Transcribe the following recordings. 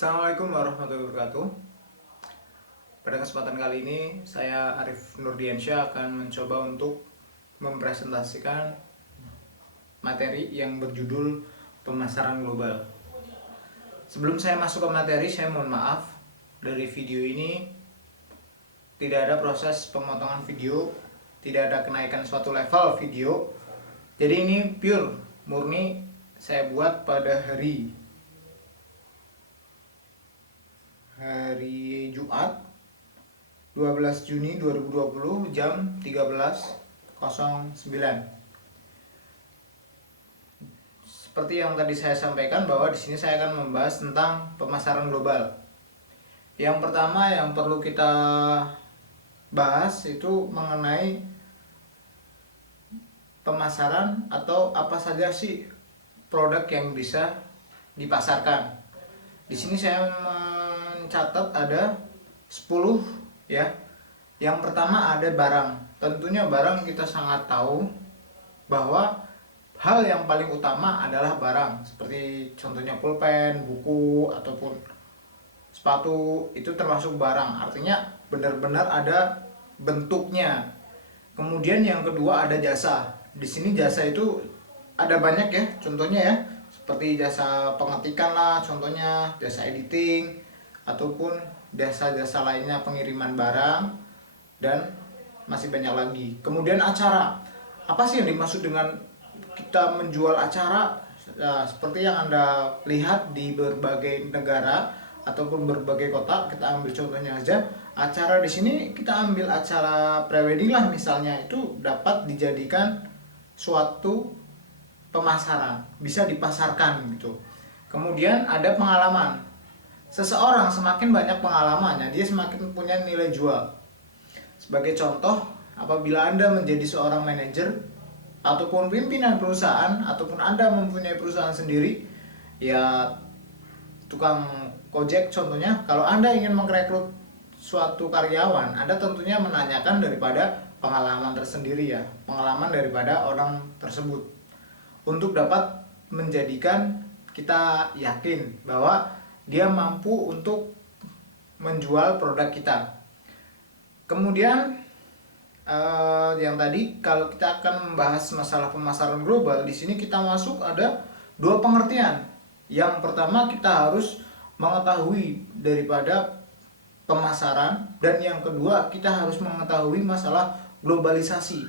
Assalamualaikum warahmatullahi wabarakatuh. Pada kesempatan kali ini, saya Arif Nurdiansyah akan mencoba untuk mempresentasikan materi yang berjudul pemasaran global. Sebelum saya masuk ke materi, saya mohon maaf, dari video ini tidak ada proses pemotongan video, tidak ada kenaikan suatu level video. Jadi ini pure, murni saya buat pada hari Jumat 12 Juni 2020 jam 13.09. Seperti yang tadi saya sampaikan bahwa di sini saya akan membahas tentang pemasaran global. Yang pertama yang perlu kita bahas itu mengenai pemasaran atau apa saja sih produk yang bisa dipasarkan. Di sini saya mencatat ada 10 ya. Yang pertama ada barang. Tentunya barang kita sangat tahu bahwa hal yang paling utama adalah barang. Seperti contohnya pulpen, buku, ataupun sepatu, itu termasuk barang. Artinya benar-benar ada bentuknya. Kemudian yang kedua ada jasa. Di sini jasa itu ada banyak ya, contohnya ya. Seperti jasa pengetikan lah, contohnya jasa editing, ataupun jasa-jasa lainnya pengiriman barang, dan masih banyak lagi. Kemudian acara. Apa sih yang dimaksud dengan kita menjual acara? Nah, seperti yang Anda lihat di berbagai negara ataupun berbagai kota, kita ambil contohnya aja. Acara di sini kita ambil acara prewedding lah misalnya, itu dapat dijadikan suatu pemasaran, bisa dipasarkan gitu. Kemudian ada pengalaman. Seseorang semakin banyak pengalamannya, dia semakin punya nilai jual. Sebagai contoh, apabila Anda menjadi seorang manajer ataupun pimpinan perusahaan, ataupun Anda mempunyai perusahaan sendiri, ya tukang Gojek contohnya, kalau Anda ingin merekrut suatu karyawan, Anda tentunya menanyakan daripada pengalaman tersendiri ya, pengalaman daripada orang tersebut, untuk dapat menjadikan kita yakin bahwa dia mampu untuk menjual produk kita. Kemudian yang tadi kalau kita akan membahas masalah pemasaran global, di sini kita masuk ada dua pengertian. Yang pertama kita harus mengetahui daripada pemasaran, dan yang kedua kita harus mengetahui masalah globalisasi.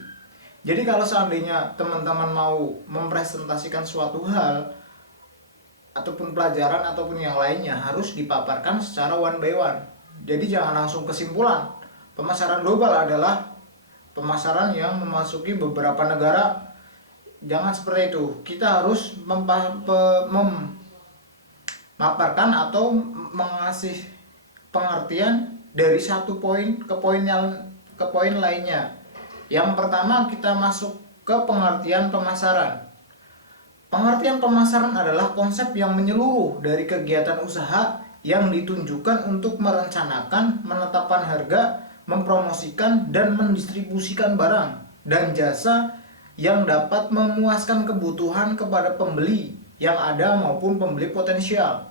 Jadi kalau seandainya teman-teman mau mempresentasikan suatu hal ataupun pelajaran ataupun yang lainnya, harus dipaparkan secara one by one. Jadi jangan langsung kesimpulan pemasaran global adalah pemasaran yang memasuki beberapa negara. Jangan seperti itu. Kita harus memaparkan atau mengasih pengertian dari satu poin ke poin lainnya. Yang pertama kita masuk ke pengertian pemasaran. Pengertian pemasaran adalah konsep yang menyeluruh dari kegiatan usaha yang ditunjukkan untuk merencanakan, menetapkan harga, mempromosikan, dan mendistribusikan barang dan jasa yang dapat memuaskan kebutuhan kepada pembeli yang ada maupun pembeli potensial.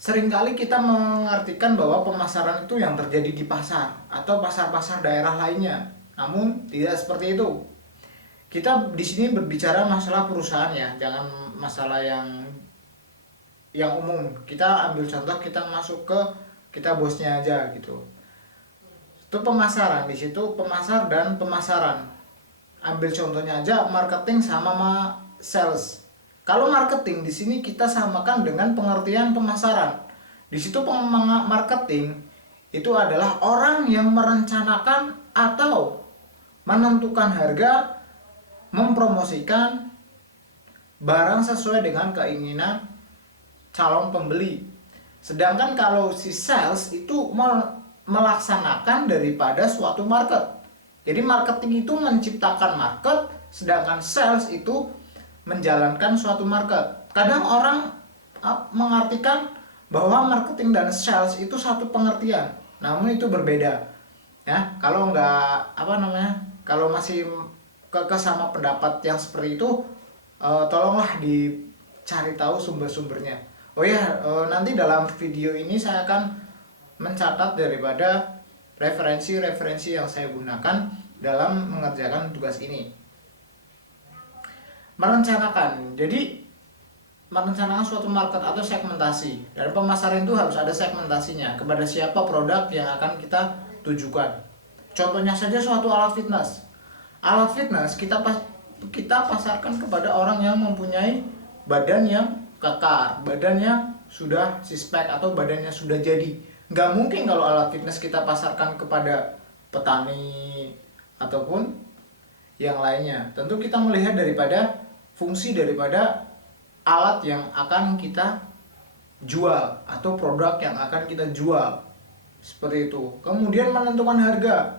Seringkali kita mengartikan bahwa pemasaran itu yang terjadi di pasar atau pasar-pasar daerah lainnya. Namun tidak seperti itu. Kita di sini berbicara masalah perusahaan ya, jangan masalah yang umum. Kita ambil contoh, kita masuk ke kita bosnya aja gitu. Itu pemasaran, di situ pemasar dan pemasaran. Ambil contohnya aja marketing sama sales. Kalau marketing di sini kita samakan dengan pengertian pemasaran. Di situ marketing itu adalah orang yang merencanakan atau menentukan harga, mempromosikan barang sesuai dengan keinginan calon pembeli. Sedangkan kalau si sales itu melaksanakan daripada suatu market. Jadi marketing itu menciptakan market, sedangkan sales itu menjalankan suatu market. Kadang orang mengartikan bahwa marketing dan sales itu satu pengertian, namun itu berbeda. Ya, kalau kalau masih sama pendapat yang seperti itu, tolonglah dicari tahu sumber-sumbernya Oh ya, nanti dalam video ini saya akan mencatat daripada referensi-referensi yang saya gunakan dalam mengerjakan tugas ini. Merencanakan. Jadi merencanakan suatu market atau segmentasi. Dan pemasaran itu harus ada segmentasinya kepada siapa produk yang akan kita tujukan. Contohnya saja suatu alat fitness. Alat fitness kita pasarkan kepada orang yang mempunyai badan yang kekar, badannya sudah six-pack atau badannya sudah jadi. Nggak mungkin kalau alat fitness kita pasarkan kepada petani ataupun yang lainnya. Tentu kita melihat daripada fungsi daripada alat yang akan kita jual atau produk yang akan kita jual, seperti itu. Kemudian menentukan harga.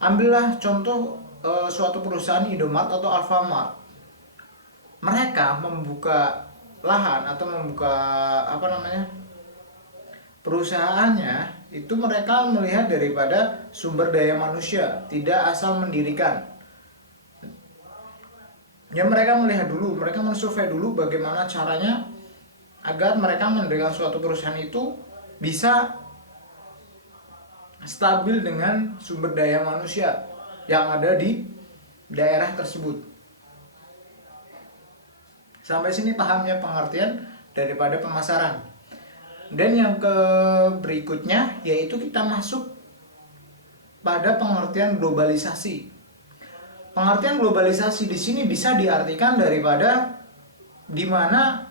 Ambillah contoh suatu perusahaan Indomart atau Alfamart. Mereka membuka lahan atau membuka perusahaannya, itu mereka melihat daripada sumber daya manusia, tidak asal mendirikan. Ya, mereka melihat dulu, mereka mensurvei dulu bagaimana caranya agar mereka mendirikan suatu perusahaan itu bisa stabil dengan sumber daya manusia yang ada di daerah tersebut. Sampai sini pahamnya pengertian daripada pemasaran. Dan yang berikutnya yaitu kita masuk pada pengertian globalisasi. Pengertian globalisasi di sini bisa diartikan daripada di mana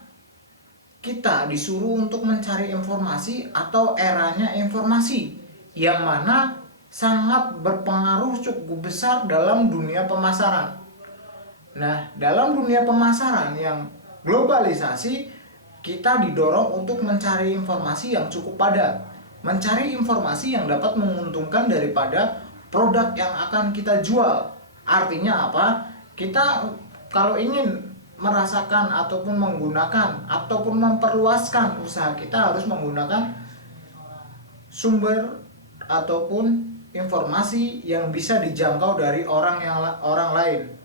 kita disuruh untuk mencari informasi atau eranya informasi yang mana sangat berpengaruh cukup besar dalam dunia pemasaran. Nah, dalam dunia pemasaran yang globalisasi, kita didorong untuk mencari informasi yang cukup padat, mencari informasi yang dapat menguntungkan daripada produk yang akan kita jual. Artinya apa? Kita kalau ingin merasakan ataupun menggunakan ataupun memperluaskan usaha, kita harus menggunakan sumber ataupun informasi yang bisa dijangkau dari orang lain.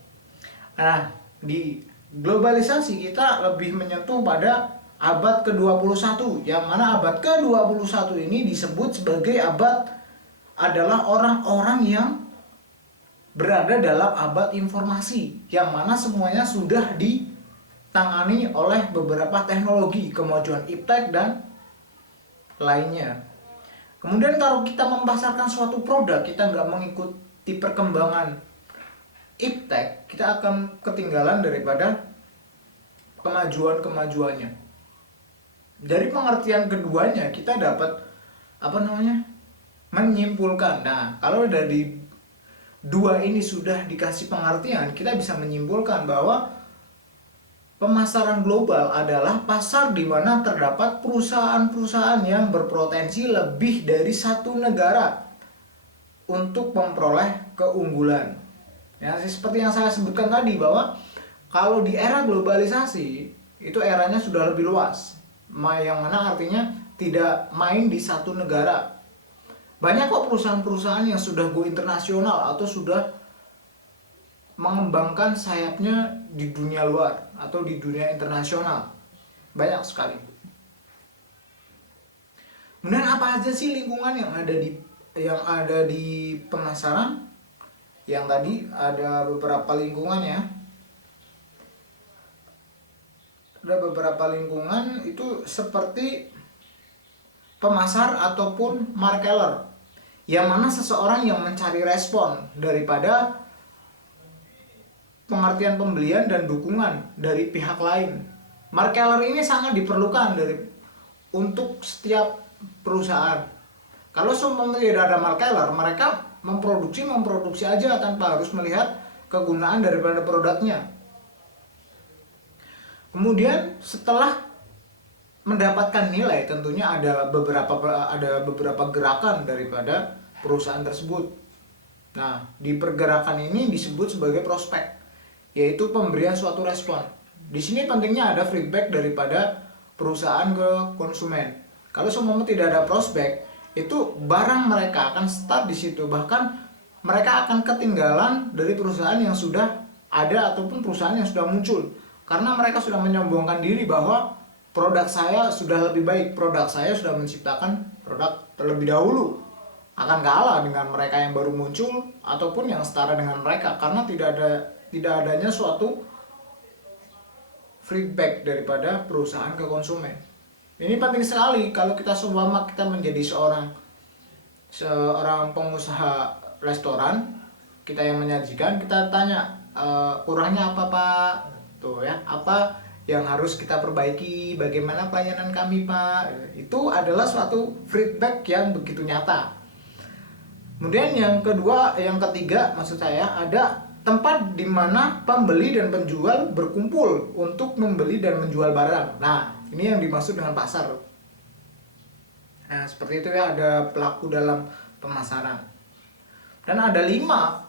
Nah, di globalisasi kita lebih menyentuh pada abad ke-21, yang mana abad ke-21 ini disebut sebagai abad adalah orang-orang yang berada dalam abad informasi, yang mana semuanya sudah ditangani oleh beberapa teknologi, kemajuan iptek dan lainnya. Kemudian kalau kita memasarkan suatu produk, kita nggak mengikuti perkembangan iptek, kita akan ketinggalan daripada kemajuannya. Dari pengertian keduanya kita dapat menyimpulkan. Nah, kalau dari dua ini sudah dikasih pengertian, kita bisa menyimpulkan bahwa pemasaran global adalah pasar di mana terdapat perusahaan-perusahaan yang berpotensi lebih dari satu negara untuk memperoleh keunggulan. Ya, seperti yang saya sebutkan tadi, bahwa kalau di era globalisasi itu eranya sudah lebih luas, yang mana artinya tidak main di satu negara. Banyak kok perusahaan-perusahaan yang sudah go internasional atau sudah mengembangkan sayapnya di dunia luar atau di dunia internasional. Banyak sekali. Kemudian apa aja sih lingkungan yang ada di pemasaran? Yang tadi ada beberapa lingkungan ya. Ada beberapa lingkungan itu seperti pemasar ataupun marketer, yang mana seseorang yang mencari respon daripada pengertian pembelian dan dukungan dari pihak lain. Marketer ini sangat diperlukan untuk setiap perusahaan. Kalau seumpamanya tidak ada marketer, mereka memproduksi aja tanpa harus melihat kegunaan daripada produknya. Kemudian setelah mendapatkan nilai, tentunya ada beberapa gerakan daripada perusahaan tersebut. Nah, di pergerakan ini disebut sebagai prospek, yaitu pemberian suatu respon. Di sini pentingnya ada feedback daripada perusahaan ke konsumen. Kalau semua tidak ada prospek, itu barang mereka akan start di situ, bahkan mereka akan ketinggalan dari perusahaan yang sudah ada ataupun perusahaan yang sudah muncul, karena mereka sudah menyombongkan diri bahwa produk saya sudah lebih baik, produk saya sudah menciptakan produk terlebih dahulu, akan kalah dengan mereka yang baru muncul ataupun yang setara dengan mereka, karena tidak adanya suatu feedback daripada perusahaan ke konsumen. Ini penting sekali kalau kita seumpama kita menjadi seorang pengusaha restoran, kita yang menyajikan, kita tanya kurangnya apa Pak, tuh ya, apa yang harus kita perbaiki, bagaimana pelayanan kami Pak. Itu adalah suatu feedback yang begitu nyata. Kemudian yang ketiga maksud saya, ada tempat di mana pembeli dan penjual berkumpul untuk membeli dan menjual barang. Nah, ini yang dimaksud dengan pasar. Nah, seperti itu ya, ada pelaku dalam pemasaran. Dan ada 5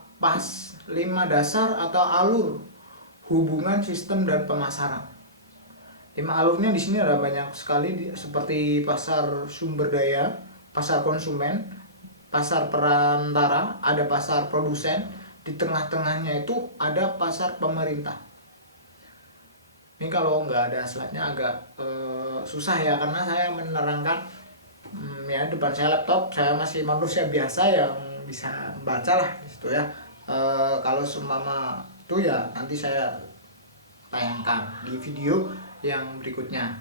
dasar atau alur hubungan sistem dan pemasaran. 5 alurnya di sini ada banyak sekali, seperti pasar sumber daya, pasar konsumen, pasar perantara, ada pasar produsen, di tengah-tengahnya itu ada pasar pemerintah. Ini kalau nggak ada slide-nya agak susah ya, karena saya menerangkan ya depan saya laptop, saya masih manusia biasa yang bisa membaca lah gitu ya. Kalau seumpama itu ya nanti saya tayangkan di video yang berikutnya.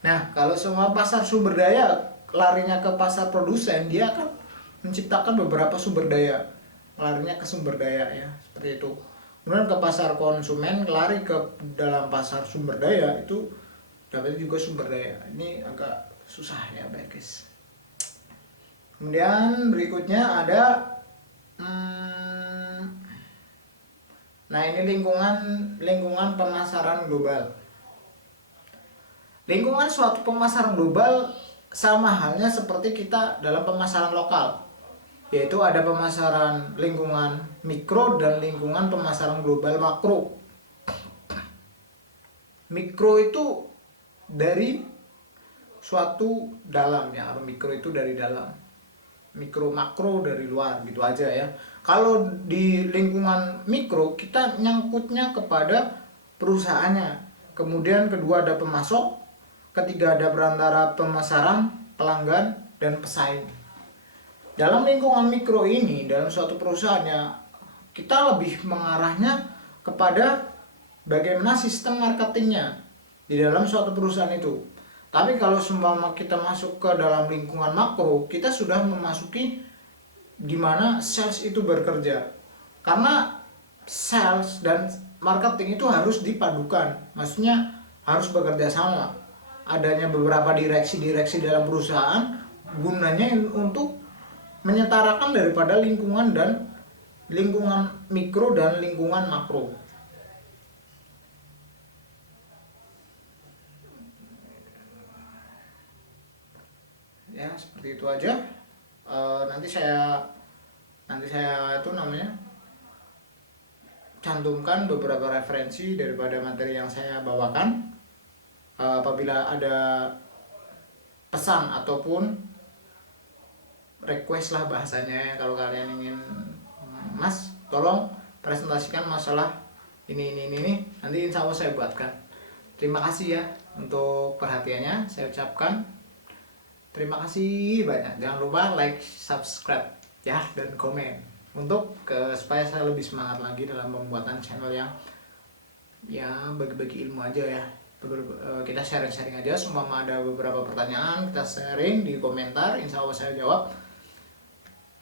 Nah, kalau semua pasar sumber daya larinya ke pasar produsen, dia akan menciptakan beberapa sumber daya, larinya ke sumber daya ya, seperti itu. Kemudian ke pasar konsumen, lari ke dalam pasar sumber daya, itu dapatnya juga sumber daya. Ini agak susah ya guys. Kemudian berikutnya ada nah ini lingkungan pemasaran global. Lingkungan suatu pemasaran global sama halnya seperti kita dalam pemasaran lokal, yaitu ada pemasaran lingkungan mikro dan lingkungan pemasaran global makro. Mikro itu dari suatu dalam ya, mikro itu dari dalam, mikro makro dari luar, gitu aja ya. Kalau di lingkungan mikro kita nyangkutnya kepada perusahaannya, kemudian kedua ada pemasok, ketiga ada perantara pemasaran, pelanggan, dan pesaing. Dalam lingkungan mikro ini, dalam suatu perusahaannya, kita lebih mengarahnya kepada bagaimana sistem marketingnya di dalam suatu perusahaan itu. Tapi kalau seumpama kita masuk ke dalam lingkungan makro, kita sudah memasuki di mana sales itu bekerja. Karena sales dan marketing itu harus dipadukan, maksudnya harus bekerja sama. Adanya beberapa direksi dalam perusahaan gunanya untuk menyetarakan daripada lingkungan mikro dan lingkungan makro. Ya seperti itu aja. Nanti saya itu namanya cantumkan beberapa referensi daripada materi yang saya bawakan. Apabila ada pesan ataupun request lah bahasanya, kalau kalian ingin, Mas tolong presentasikan masalah ini, nanti insya Allah saya buatkan. Terima kasih ya untuk perhatiannya, saya ucapkan terima kasih banyak. Jangan lupa like, subscribe ya, dan komen untuk supaya saya lebih semangat lagi dalam pembuatan channel yang ya bagi-bagi ilmu aja ya. Kita sharing-sharing aja. Semua ada beberapa pertanyaan kita sharing di komentar, insya Allah saya jawab.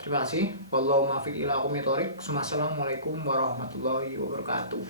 Terima kasih. Wallahu muwaffiq ila aqwamit thoriq. Wassalamualaikum warahmatullahi wabarakatuh.